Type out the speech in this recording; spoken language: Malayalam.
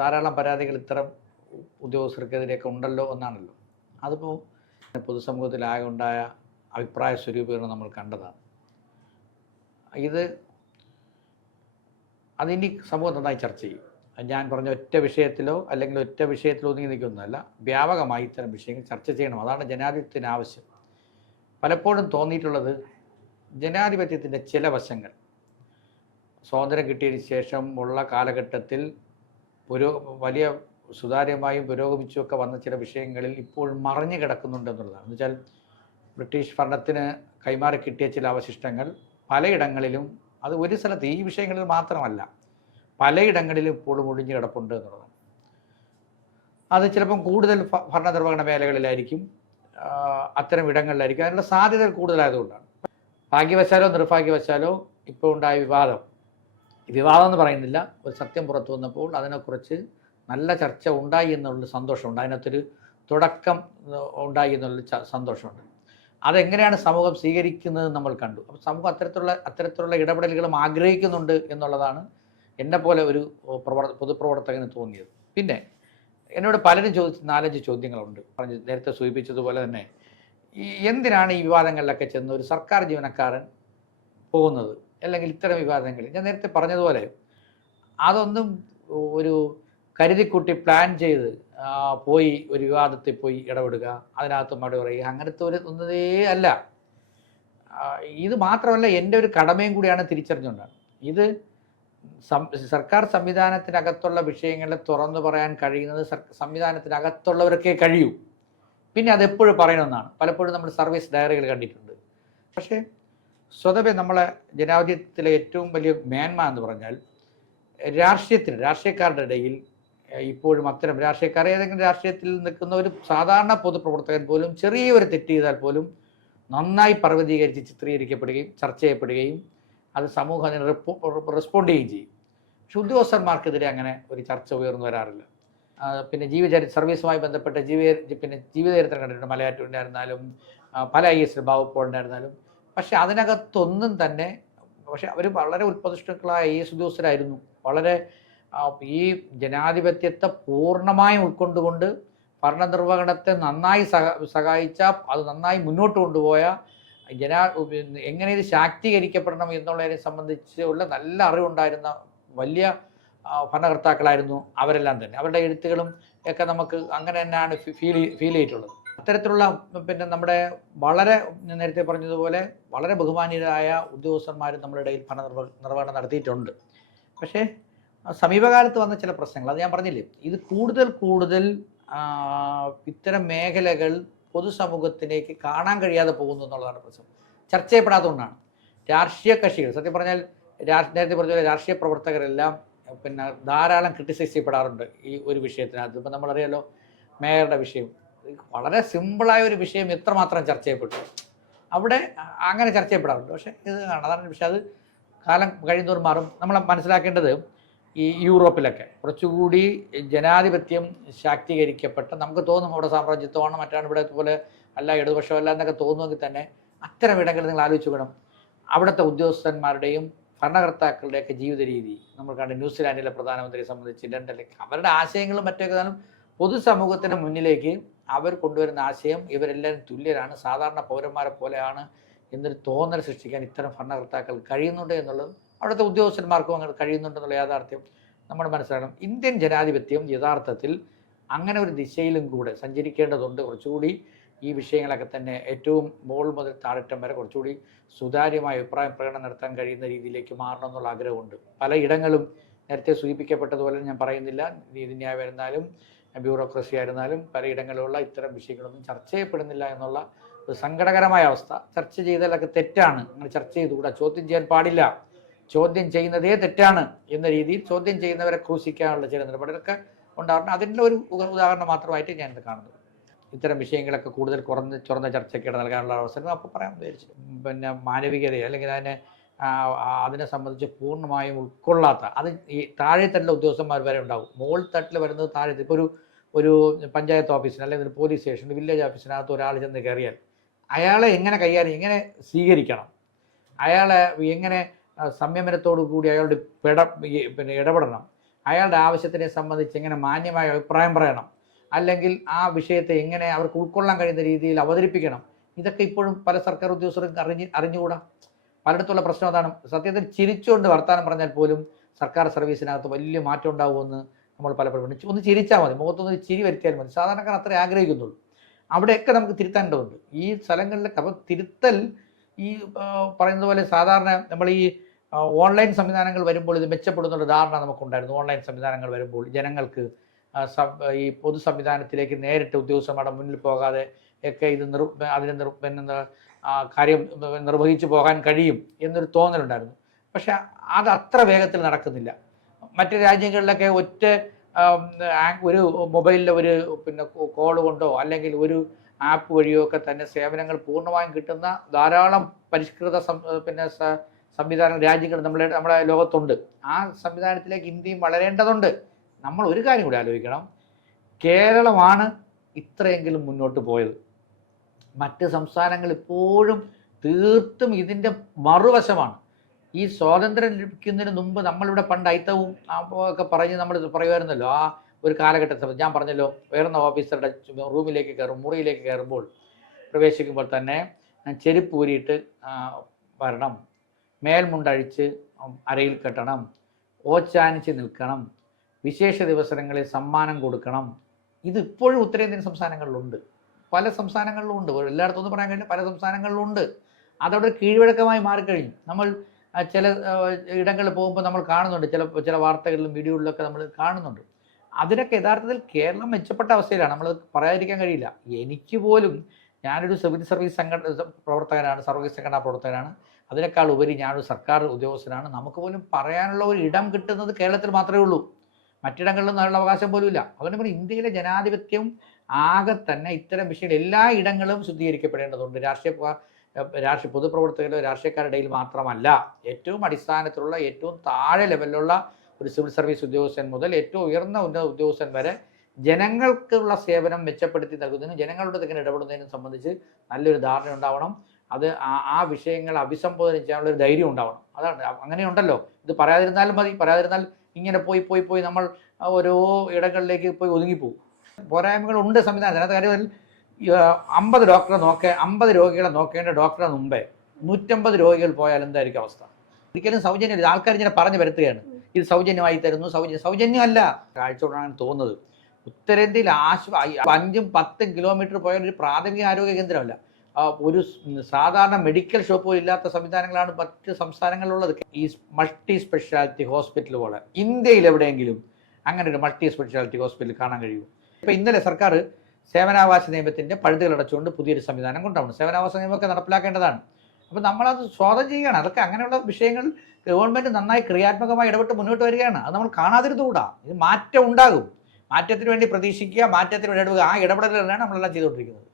ധാരാളം പരാതികൾ ഇത്തരം ഉദ്യോഗസ്ഥർക്കെതിരെയൊക്കെ ഉണ്ടല്ലോ എന്നാണല്ലോ. അതിപ്പോൾ പൊതുസമൂഹത്തിലാകെ ഉണ്ടായ അഭിപ്രായ സ്വരൂപീകരണം നമ്മൾ കണ്ടതാണ്. അതിനി സമൂഹം നന്നായി ചർച്ച ചെയ്യും. ഞാൻ പറഞ്ഞ ഒറ്റ വിഷയത്തിലോ അല്ലെങ്കിൽ ഒറ്റ വിഷയത്തിലോ ഒതുങ്ങി നിൽക്കുന്നതല്ല, വ്യാപകമായി ഇത്തരം വിഷയങ്ങൾ ചർച്ച ചെയ്യണം. അതാണ് ജനാധിപത്യത്തിന് ആവശ്യം. പലപ്പോഴും തോന്നിയിട്ടുള്ളത് ജനാധിപത്യത്തിൻ്റെ ചില വശങ്ങൾ സ്വാതന്ത്ര്യം കിട്ടിയതിന് ശേഷം ഉള്ള കാലഘട്ടത്തിൽ വലിയ സുതാര്യമായും പുരോഗമിച്ചുമൊക്കെ വന്ന ചില വിഷയങ്ങളിൽ ഇപ്പോൾ മറഞ്ഞു കിടക്കുന്നുണ്ട് എന്നുള്ളതാണ്. എന്നുവെച്ചാൽ ബ്രിട്ടീഷ് ഭരണത്തിന് കൈമാറി കിട്ടിയ ചില അവശിഷ്ടങ്ങൾ പലയിടങ്ങളിലും, അത് ഒരു സ്ഥലത്ത് ഈ വിഷയങ്ങളിൽ മാത്രമല്ല പലയിടങ്ങളിലും ഇപ്പോഴും ഒഴിഞ്ഞു കിടപ്പുണ്ട് എന്നുള്ളതാണ്. അത് ചിലപ്പം കൂടുതൽ ഭരണനിർവഹണ മേഖലകളിലായിരിക്കും, അത്തരം ഇടങ്ങളിലായിരിക്കും. അതിനുള്ള സാധ്യതകൾ കൂടുതലായതുകൊണ്ടാണ്. ഭാഗ്യവശാലോ നിർഭാഗ്യവശാലോ ഇപ്പോൾ ഉണ്ടായ വിവാദം എന്ന് പറയുന്നില്ല, ഒരു സത്യം പുറത്തു വന്നപ്പോൾ അതിനെക്കുറിച്ച് നല്ല ചർച്ച ഉണ്ടായി എന്നുള്ള സന്തോഷമുണ്ട്. അതിനകത്തൊരു തുടക്കം ഉണ്ടായി എന്നുള്ള സന്തോഷമുണ്ട്. അതെങ്ങനെയാണ് സമൂഹം സ്വീകരിക്കുന്നത് നമ്മൾ കണ്ടു. അപ്പോൾ സമൂഹം അത്തരത്തിലുള്ള ഇടപെടലുകളും ആഗ്രഹിക്കുന്നുണ്ട് എന്നുള്ളതാണ് എന്നെപ്പോലെ ഒരു പൊതുപ്രവർത്തകന് തോന്നിയത്. പിന്നെ എന്നോട് പലരും ചോദിച്ച 4-5 ചോദ്യങ്ങളുണ്ട്. നേരത്തെ സൂചിപ്പിച്ചതുപോലെ തന്നെ എന്തിനാണ് ഈ വിവാദങ്ങളിലൊക്കെ ചെന്ന് ഒരു സർക്കാർ ജീവനക്കാരൻ പോകുന്നത്, അല്ലെങ്കിൽ ഇത്തരം വിവാദങ്ങളിൽ ഞാൻ നേരത്തെ പറഞ്ഞതുപോലെ അതൊന്നും ഒരു കരുതിക്കുട്ടി പ്ലാൻ ചെയ്ത് പോയി ഒരു വിവാദത്തിൽ പോയി ഇടപെടുക, അതിനകത്ത് മറുപടി പറയുക, അങ്ങനത്തെ ഒന്നതേ അല്ല. ഇത് മാത്രമല്ല, എൻ്റെ ഒരു കടമയും കൂടിയാണ് തിരിച്ചറിഞ്ഞുകൊണ്ടാണ്. ഇത് സർക്കാർ സംവിധാനത്തിനകത്തുള്ള വിഷയങ്ങളെ തുറന്നു പറയാൻ കഴിയുന്നത് സംവിധാനത്തിനകത്തുള്ളവരൊക്കെ കഴിയൂ. പിന്നെ അതെപ്പോഴും പറയണമെന്നാണ്. പലപ്പോഴും നമ്മൾ സർവീസ് ഡയറികൾ കണ്ടിട്ടുണ്ട്. പക്ഷേ സ്വതവേ നമ്മളെ ജനാധിപത്യത്തിലെ ഏറ്റവും വലിയ മേന്മ എന്ന് പറഞ്ഞാൽ രാഷ്ട്രീയക്കാരുടെ ഇടയിൽ ഇപ്പോഴും അത്തരം രാഷ്ട്രീയക്കാർ, ഏതെങ്കിലും രാഷ്ട്രീയത്തിൽ നിൽക്കുന്ന ഒരു സാധാരണ പൊതുപ്രവർത്തകൻ പോലും ചെറിയൊരു തെറ്റ് ചെയ്താൽ പോലും നന്നായി പർവ്വതീകരിച്ച് ചിത്രീകരിക്കപ്പെടുകയും ചർച്ച ചെയ്യപ്പെടുകയും അത് സമൂഹം അതിന് റെസ്പോണ്ട് ചെയ്യുകയും ചെയ്യും. പക്ഷെ ഉദ്യോഗസ്ഥന്മാർക്കെതിരെ അങ്ങനെ ഒരു ചർച്ച ഉയർന്നു വരാറില്ല. പിന്നെ സർവീസുമായി ബന്ധപ്പെട്ട ജീവചരിത്രം കണ്ടിട്ടുണ്ട്. മലയാറ്റൂരിനായിരുന്നാലും പല IAS ബാബുപ്പോളിനായിരുന്നാലും. പക്ഷെ അതിനകത്തൊന്നും തന്നെ, പക്ഷെ അവർ വളരെ ഉത്പതിഷ്ണുക്കളായ IAS ഉദ്യോഗസ്ഥരായിരുന്നു. വളരെ ഈ ജനാധിപത്യത്തെ പൂർണ്ണമായും ഉൾക്കൊണ്ടുകൊണ്ട് ഭരണനിർവഹണത്തെ നന്നായി സഹായിച്ച, അത് നന്നായി മുന്നോട്ട് കൊണ്ടുപോയ, എങ്ങനെ ഇത് ശാക്തീകരിക്കപ്പെടണം എന്നുള്ളതിനെ സംബന്ധിച്ചുള്ള നല്ല അറിവുണ്ടായിരുന്ന വലിയ ഭരണകർത്താക്കളായിരുന്നു അവരെല്ലാം തന്നെ. അവരുടെ എഴുത്തുകളും ഒക്കെ നമുക്ക് അങ്ങനെ തന്നെയാണ് ഫീൽ ചെയ്തിട്ടുള്ളത്. അത്തരത്തിലുള്ള പിന്നെ നമ്മുടെ വളരെ നേരത്തെ പറഞ്ഞതുപോലെ വളരെ ബഹുമാനീയരായ ഉദ്യോഗസ്ഥന്മാരും നമ്മുടെ ഇടയിൽ ഭരണനിർവഹണം നടത്തിയിട്ടുണ്ട്. പക്ഷേ സമീപകാലത്ത് വന്ന ചില പ്രശ്നങ്ങൾ, അത് ഞാൻ പറഞ്ഞില്ലേ, ഇത് കൂടുതൽ ഇത്തരം മേഖലകൾ പൊതുസമൂഹത്തിലേക്ക് കാണാൻ കഴിയാതെ പോകുന്നു എന്നുള്ളതാണ് പ്രശ്നം. ചർച്ച ചെയ്യപ്പെടാത്തതുകൊണ്ടാണ്. രാഷ്ട്രീയ കക്ഷികൾ, സത്യം പറഞ്ഞാൽ നേരത്തെ പറഞ്ഞ രാഷ്ട്രീയ പ്രവർത്തകരെല്ലാം പിന്നെ ധാരാളം ക്രിട്ടിസൈസ് ചെയ്യപ്പെടാറുണ്ട് ഈ ഒരു വിഷയത്തിനകത്ത്. ഇപ്പം നമ്മളറിയാലോ, മേയറുടെ വിഷയം, വളരെ സിമ്പിളായ ഒരു വിഷയം എത്രമാത്രം ചർച്ച ചെയ്യപ്പെട്ടു, അവിടെ അങ്ങനെ ചർച്ച ചെയ്യപ്പെടാറുണ്ട്. പക്ഷേ ഇത് അതാണ് വിഷയം. അത് കാലം കഴിയുന്നതോറും മാറും. നമ്മൾ മനസ്സിലാക്കേണ്ടത് ഈ യൂറോപ്പിലൊക്കെ കുറച്ചുകൂടി ജനാധിപത്യം ശാക്തീകരിക്കപ്പെട്ട, നമുക്ക് തോന്നും അവിടെ സാമ്രാജ്യത്വമാണ് മറ്റാണ് ഇവിടെ പോലെ അല്ല, ഇടതുപക്ഷമല്ല എന്നൊക്കെ തോന്നുമെങ്കിൽ തന്നെ അത്തരം ഇടങ്ങളിൽ നിങ്ങൾ ആലോചിച്ച് വേണം അവിടുത്തെ ഉദ്യോഗസ്ഥന്മാരുടെയും ഭരണകർത്താക്കളുടെയൊക്കെ ജീവിത രീതി. നമ്മൾ കണ്ട് ന്യൂസിലാൻഡിലെ പ്രധാനമന്ത്രിയെ സംബന്ധിച്ച്, ലണ്ടനിലേക്ക് അവരുടെ ആശയങ്ങളും മറ്റൊക്കെ പൊതുസമൂഹത്തിന് മുന്നിലേക്ക് അവർ കൊണ്ടുവരുന്ന ആശയം ഇവരെല്ലാവരും തുല്യരാണ്, സാധാരണ പൗരന്മാരെ പോലെയാണ് എന്നൊരു തോന്നൽ സൃഷ്ടിക്കാൻ ഇത്തരം ഭരണകർത്താക്കൾ കഴിയുന്നുണ്ട് എന്നുള്ളത്, അവിടുത്തെ ഉദ്യോഗസ്ഥന്മാർക്കും അങ്ങനെ കഴിയുന്നുണ്ടെന്നുള്ള യാഥാർത്ഥ്യം നമ്മൾ മനസ്സിലാക്കണം. ഇന്ത്യൻ ജനാധിപത്യം യഥാർത്ഥത്തിൽ അങ്ങനെ ഒരു ദിശയിലും കൂടെ സഞ്ചരിക്കേണ്ടതുണ്ട്. കുറച്ചുകൂടി ഈ വിഷയങ്ങളൊക്കെ തന്നെ ഏറ്റവും മുകൾ മുതൽ താഴറ്റം വരെ കുറച്ചുകൂടി സുതാര്യമായ അഭിപ്രായ പ്രകടനം നടത്താൻ കഴിയുന്ന രീതിയിലേക്ക് മാറണം എന്നുള്ള ആഗ്രഹമുണ്ട്. പലയിടങ്ങളും നേരത്തെ സൂചിപ്പിക്കപ്പെട്ടതുപോലെ ഞാൻ പറയുന്നില്ല, നീതിന്യായമായിരുന്നാലും ബ്യൂറോക്രസി ആയിരുന്നാലും പലയിടങ്ങളിലുള്ള ഇത്തരം വിഷയങ്ങളൊന്നും ചർച്ച ചെയ്യപ്പെടുന്നില്ല എന്നുള്ള ഒരു സങ്കടകരമായ അവസ്ഥ. ചർച്ച ചെയ്താലൊക്കെ തെറ്റാണ്, അങ്ങനെ ചർച്ച ചെയ്തുകൂടാ, ചോദ്യം ചെയ്യാൻ പാടില്ല, ചോദ്യം ചെയ്യുന്നതേ തെറ്റാണ് എന്ന രീതിയിൽ ചോദ്യം ചെയ്യുന്നവരെ ക്രൂശിക്കാനുള്ള ചില നിലപാടുകളൊക്കെ ഉണ്ടാകുന്നത്. അതിൻ്റെ ഒരു ഉദാഹരണം മാത്രമായിട്ട് ഞാനിത് കാണുന്നത്. ഇത്തരം വിഷയങ്ങളൊക്കെ കൂടുതൽ തുറന്ന ചർച്ചയ്ക്കിട നൽകാനുള്ള അവസരം അപ്പോൾ പറയാൻ വിചാരിച്ചു. പിന്നെ മാനവികത അല്ലെങ്കിൽ അതിനെ സംബന്ധിച്ച് പൂർണ്ണമായും ഉൾക്കൊള്ളാത്ത, അത് ഈ താഴെത്തട്ടിലെ ഉദ്യോഗസ്ഥന്മാർ വരെ ഉണ്ടാകും. മുകൾ തട്ടിൽ വരുന്നത് താഴെ. ഇപ്പോൾ ഒരു പഞ്ചായത്ത് ഓഫീസിന് അല്ലെങ്കിൽ ഒരു പോലീസ് സ്റ്റേഷൻ, വില്ലേജ് ഓഫീസിനകത്ത് ഒരാൾ ചെന്ന് കയറിയാൽ അയാളെ എങ്ങനെ കൈകാര്യം, എങ്ങനെ സ്വീകരിക്കണം, അയാളെ എങ്ങനെ സംയമനത്തോടു കൂടി അയാളുടെ ഇടപെടണം, അയാളുടെ ആവശ്യത്തിനെ സംബന്ധിച്ച് എങ്ങനെ മാന്യമായ അഭിപ്രായം പറയണം, അല്ലെങ്കിൽ ആ വിഷയത്തെ എങ്ങനെ അവർക്ക് ഉൾക്കൊള്ളാൻ കഴിയുന്ന രീതിയിൽ അവതരിപ്പിക്കണം, ഇതൊക്കെ ഇപ്പോഴും പല സർക്കാർ ഉദ്യോഗസ്ഥർക്കും അറിഞ്ഞുകൂടാ. പലയിടത്തുള്ള പ്രശ്നം അതാണ്. സത്യത്തിൽ ചിരിച്ചുകൊണ്ട് വർത്തമാനം പറഞ്ഞാൽ പോലും സർക്കാർ സർവീസിനകത്ത് വലിയ മാറ്റം ഉണ്ടാവുമെന്ന് നമ്മൾ പലപ്പോഴും ഒന്ന് ചിരിച്ചാൽ മതി, മുഖത്തൊന്ന് ചിരി വരുത്തിയാൽ മതി. സാധാരണക്കാർ അത്രേ ആഗ്രഹിക്കുന്നുള്ളൂ. അവിടെയൊക്കെ നമുക്ക് തിരുത്തേണ്ടതുണ്ട് ഈ സ്ഥലങ്ങളിലൊക്കെ. അപ്പോൾ തിരുത്തൽ ഈ പറയുന്നത് പോലെ സാധാരണ നമ്മൾ ഈ ഓൺലൈൻ സംവിധാനങ്ങൾ വരുമ്പോൾ ഇത് മെച്ചപ്പെടുന്നുള്ള ധാരണ നമുക്കുണ്ടായിരുന്നു. ഓൺലൈൻ സംവിധാനങ്ങൾ വരുമ്പോൾ ജനങ്ങൾക്ക് ഈ പൊതു സംവിധാനത്തിലേക്ക് നേരിട്ട് ഉദ്യോഗസ്ഥന്മാരുടെ മുന്നിൽ പോകാതെ ഒക്കെ ഇത് അതിന് കാര്യം നിർവഹിച്ചു പോകാൻ കഴിയും എന്നൊരു തോന്നലുണ്ടായിരുന്നു. പക്ഷെ അത് അത്ര വേഗത്തിൽ നടക്കുന്നില്ല. മറ്റ് രാജ്യങ്ങളിലൊക്കെ ഒറ്റ ഒരു മൊബൈലിലെ ഒരു കോൾ കൊണ്ടോ അല്ലെങ്കിൽ ഒരു ആപ്പ് വഴിയോ ഒക്കെ തന്നെ സേവനങ്ങൾ പൂർണ്ണമായും കിട്ടുന്ന ധാരാളം പരിഷ്കൃത സംവിധാന രാജ്യങ്ങൾ നമ്മുടെ ലോകത്തുണ്ട്. ആ സംവിധാനത്തിലേക്ക് ഇന്ത്യയും വളരേണ്ടതുണ്ട്. നമ്മൾ ഒരു കാര്യം കൂടി ആലോചിക്കണം, കേരളമാണ് ഇത്രയെങ്കിലും മുന്നോട്ട് പോയത്. മറ്റ് സംസ്ഥാനങ്ങൾ ഇപ്പോഴും തീർത്തും ഇതിൻ്റെ മറുവശമാണ്. ഈ സ്വാതന്ത്ര്യം ലഭിക്കുന്നതിന് മുമ്പ് നമ്മളിവിടെ പണ്ട് അയിത്തവും ഒക്കെ പറഞ്ഞ് നമ്മൾ പറയുമായിരുന്നല്ലോ. ആ ഒരു കാലഘട്ടത്തിൽ ഞാൻ പറഞ്ഞല്ലോ, ഉയർന്ന ഓഫീസറുടെ മുറിയിലേക്ക് കയറുമ്പോൾ പ്രവേശിക്കുമ്പോൾ തന്നെ ചെരുപ്പ് ഊരിയിട്ട് വരണം, മേൽമുണ്ടഴിച്ച് അരയിൽ കെട്ടണം, ഓച്ചാനിച്ച് നിൽക്കണം, വിശേഷ ദിവസങ്ങളിൽ സമ്മാനം കൊടുക്കണം. ഇത് ഇപ്പോഴും ഉത്തരേന്ത്യൻ സംസ്ഥാനങ്ങളിലുണ്ട്, പല സംസ്ഥാനങ്ങളിലും ഉണ്ട്. എല്ലായിടത്തും ഒന്നും പറയാൻ കഴിയില്ല, പല സംസ്ഥാനങ്ങളിലും ഉണ്ട്. അതവിടെ കീഴ്വഴക്കമായി മാറിക്കഴിഞ്ഞു. നമ്മൾ ചില ഇടങ്ങളിൽ പോകുമ്പോൾ നമ്മൾ കാണുന്നുണ്ട്, ചില വാർത്തകളിലും വീഡിയോകളിലൊക്കെ നമ്മൾ കാണുന്നുണ്ട്. അതിനൊക്കെ യഥാർത്ഥത്തിൽ കേരളം മെച്ചപ്പെട്ട അവസ്ഥയിലാണ്, നമ്മൾ പറയാതിരിക്കാൻ കഴിയില്ല. എനിക്ക് പോലും, ഞാനൊരു സിവിൽ സർവീസ് പ്രവർത്തകനാണ്, സർവീസ് സംഘടനാ പ്രവർത്തകനാണ്. അതിനേക്കാൾ ഉപരി ഞാനൊരു സർക്കാർ ഉദ്യോഗസ്ഥനാണ്. നമുക്ക് പോലും പറയാനുള്ള ഒരു ഇടം കിട്ടുന്നത് കേരളത്തിൽ മാത്രമേ ഉള്ളൂ. മറ്റിടങ്ങളിലും അതിനുള്ള അവകാശം പോലും ഇല്ല. അതുകൊണ്ട് ഇന്ത്യയിലെ ജനാധിപത്യം ആകെ തന്നെ ഇത്തരം വിഷയങ്ങൾ എല്ലാ ഇടങ്ങളും ശുദ്ധീകരിക്കപ്പെടേണ്ടതുണ്ട്. രാഷ്ട്രീയ പൊതുപ്രവർത്തകരോ രാഷ്ട്രീയക്കാരുടെ ഇടയിൽ മാത്രമല്ല, ഏറ്റവും അടിസ്ഥാനത്തിലുള്ള ഏറ്റവും താഴെ ലെവലിലുള്ള ഒരു സിവിൽ സർവീസ് ഉദ്യോഗസ്ഥൻ മുതൽ ഏറ്റവും ഉയർന്ന ഉന്നത ഉദ്യോഗസ്ഥൻ വരെ ജനങ്ങൾക്കുള്ള സേവനം മെച്ചപ്പെടുത്തി നൽകുന്നതിനും ജനങ്ങളുടെ ഇങ്ങനെ ഇടപെടുന്നതിനും സംബന്ധിച്ച് നല്ലൊരു ധാരണ ഉണ്ടാവണം. അത് ആ വിഷയങ്ങൾ അഭിസംബോധന ചെയ്യാനുള്ള ഒരു ധൈര്യം ഉണ്ടാവണം. അതാണ്. അങ്ങനെയുണ്ടല്ലോ, ഇത് പറയാതിരുന്നാലും മതി. പറയാതിരുന്നാൽ ഇങ്ങനെ പോയി നമ്മൾ ഓരോ ഇടങ്ങളിലേക്ക് പോയി ഒതുങ്ങിപ്പോകും. പോരായ്മകളുണ്ട് സംവിധാനം. അതിനകത്ത് കാര്യത്തിൽ 50 രോഗികളെ നോക്കേണ്ട ഡോക്ടറെ മുമ്പേ 150 രോഗികൾ പോയാൽ എന്തായിരിക്കും അവസ്ഥ? ഒരിക്കലും സൗജന്യം ആൾക്കാർ ഇങ്ങനെ പറഞ്ഞു വരുത്തുകയാണ്, ഇത് സൗജന്യമായി തരുന്നു. സൗജന്യമല്ല. കാഴ്ചയോടാണ് തോന്നുന്നത്. ഉത്തരേന്ത്യയിൽ 5-10 കിലോമീറ്റർ പോയാൽ ഒരു പ്രാഥമിക ആരോഗ്യ കേന്ദ്രമല്ല, ഒരു സാധാരണ മെഡിക്കൽ ഷോപ്പ് പോലും ഇല്ലാത്ത സംവിധാനങ്ങളാണ് മറ്റ് സംസ്ഥാനങ്ങളിലുള്ളത്. ഈ മൾട്ടി സ്പെഷ്യാലിറ്റി ഹോസ്പിറ്റൽ പോലെ ഇന്ത്യയിൽ എവിടെയെങ്കിലും അങ്ങനെ ഒരു മൾട്ടി സ്പെഷ്യാലിറ്റി ഹോസ്പിറ്റൽ കാണാൻ കഴിയും? ഇപ്പോൾ ഇന്നലെ സർക്കാർ സേവനാവകാശ നിയമത്തിൻ്റെ പഴുതുകൾ അടച്ചുകൊണ്ട് പുതിയൊരു സംവിധാനം കൊണ്ടുവന്നു. സേവനാവകാശ നിയമമൊക്കെ നടപ്പിലാക്കേണ്ടതാണ്. അപ്പോൾ നമ്മളത് സ്വാഗതം ചെയ്യുകയാണ്. അതൊക്കെ അങ്ങനെയുള്ള വിഷയങ്ങൾ ഗവൺമെൻറ് നന്നായി ക്രിയാത്മകമായി ഇടപെട്ട് മുന്നോട്ട് വരികയാണ്. അത് നമ്മൾ കാണാതിരുന്നുകൂടാ. ഇത് മാറ്റം ഉണ്ടാകും. മാറ്റത്തിന് വേണ്ടി പ്രതീക്ഷിക്കുക, മാറ്റത്തിന് വേണ്ടി ഇടപെടുക. ആ ഇടപെടലുകളാണ് നമ്മളെല്ലാം ചെയ്തുകൊണ്ടിരിക്കുന്നത്.